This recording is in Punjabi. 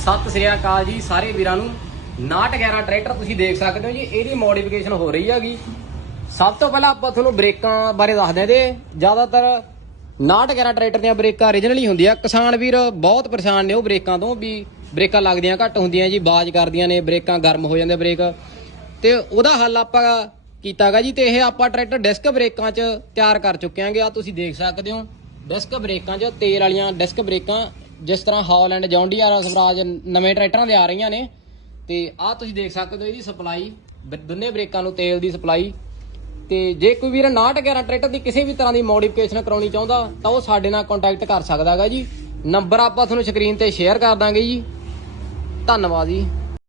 ਸਤਿ ਸ੍ਰੀ ਅਕਾਲ ਜੀ ਸਾਰੇ ਵੀਰਾਂ ਨੂੰ। 5911 ਟਰੈਕਟਰ ਤੁਸੀਂ ਦੇਖ ਸਕਦੇ ਹੋ ਜੀ, ਇਹਦੀ ਮੋਡੀਫਿਕੇਸ਼ਨ ਹੋ ਰਹੀ ਹੈਗੀ। ਸਭ ਤੋਂ ਪਹਿਲਾਂ ਆਪਾਂ ਤੁਹਾਨੂੰ ਬ੍ਰੇਕਾਂ ਬਾਰੇ ਦੱਸਦੇ ਹਾਂ। ਇਹਦੇ ਜ਼ਿਆਦਾਤਰ 5911 ਟਰੈਕਟਰ ਦੀਆਂ ਬ੍ਰੇਕਾਂ ਓਰੀਜਨਲ ਹੀ ਹੁੰਦੀਆਂ। ਕਿਸਾਨ ਵੀਰ ਬਹੁਤ ਪਰੇਸ਼ਾਨ ਨੇ ਉਹ ਬ੍ਰੇਕਾਂ ਤੋਂ, ਵੀ ਬ੍ਰੇਕਾਂ ਲੱਗਦੀਆਂ ਘੱਟ ਹੁੰਦੀਆਂ ਜੀ, ਬਾਜ਼ ਕਰਦੀਆਂ ਨੇ, ਬ੍ਰੇਕਾਂ ਗਰਮ ਹੋ ਜਾਂਦੇ ਬ੍ਰੇਕ, ਤੇ ਉਹਦਾ ਹੱਲ ਆਪਾਂ ਕੀਤਾਗਾ ਜੀ। ਤੇ ਇਹ ਆਪਾਂ ਟਰੈਕਟਰ ਡਿਸਕ ਬ੍ਰੇਕਾਂ 'ਚ ਤਿਆਰ ਕਰ ਚੁੱਕੇ ਆਂਗੇ। ਆ ਤੁਸੀਂ ਦੇਖ ਸਕਦੇ ਹੋ ਡਿਸਕ ਬ੍ਰੇਕਾਂ 'ਚ ਤੇਲ ਵਾਲੀਆਂ ਡਿਸਕ ਬ੍ਰੇਕਾਂ, ਜਿਸ ਤਰ੍ਹਾਂ ਹੌਲੈਂਡ, ਜੌਂਡੀਆਰ, ਸਵਰਾਜ ਨਵੇਂ ਟਰੈਕਟਰਾਂ ਦੇ ਆ ਰਹੀਆਂ ਨੇ। ਤੇ ਆਹ ਤੁਸੀਂ ਦੇਖ ਸਕਦੇ ਹੋ ਇਹਦੀ ਸਪਲਾਈ, ਦੋਨੇ ਬ੍ਰੇਕਾਂ ਨੂੰ ਤੇਲ ਦੀ ਸਪਲਾਈ। ਤੇ ਜੇ ਕੋਈ ਵੀਰ 5911 ਟਰੈਕਟਰ ਦੀ ਕਿਸੇ ਵੀ ਤਰ੍ਹਾਂ ਦੀ ਮੋਡੀਫਿਕੇਸ਼ਨ ਕਰਾਉਣੀ ਚਾਹੁੰਦਾ ਤਾਂ ਉਹ ਸਾਡੇ ਨਾਲ ਕੰਟੈਕਟ ਕਰ ਸਕਦਾ ਹੈਗਾ ਜੀ। ਨੰਬਰ ਆਪਾਂ ਤੁਹਾਨੂੰ ਸਕਰੀਨ ਤੇ ਸ਼ੇਅਰ ਕਰ ਦਾਂਗੇ ਜੀ। ਧੰਨਵਾਦ ਜੀ।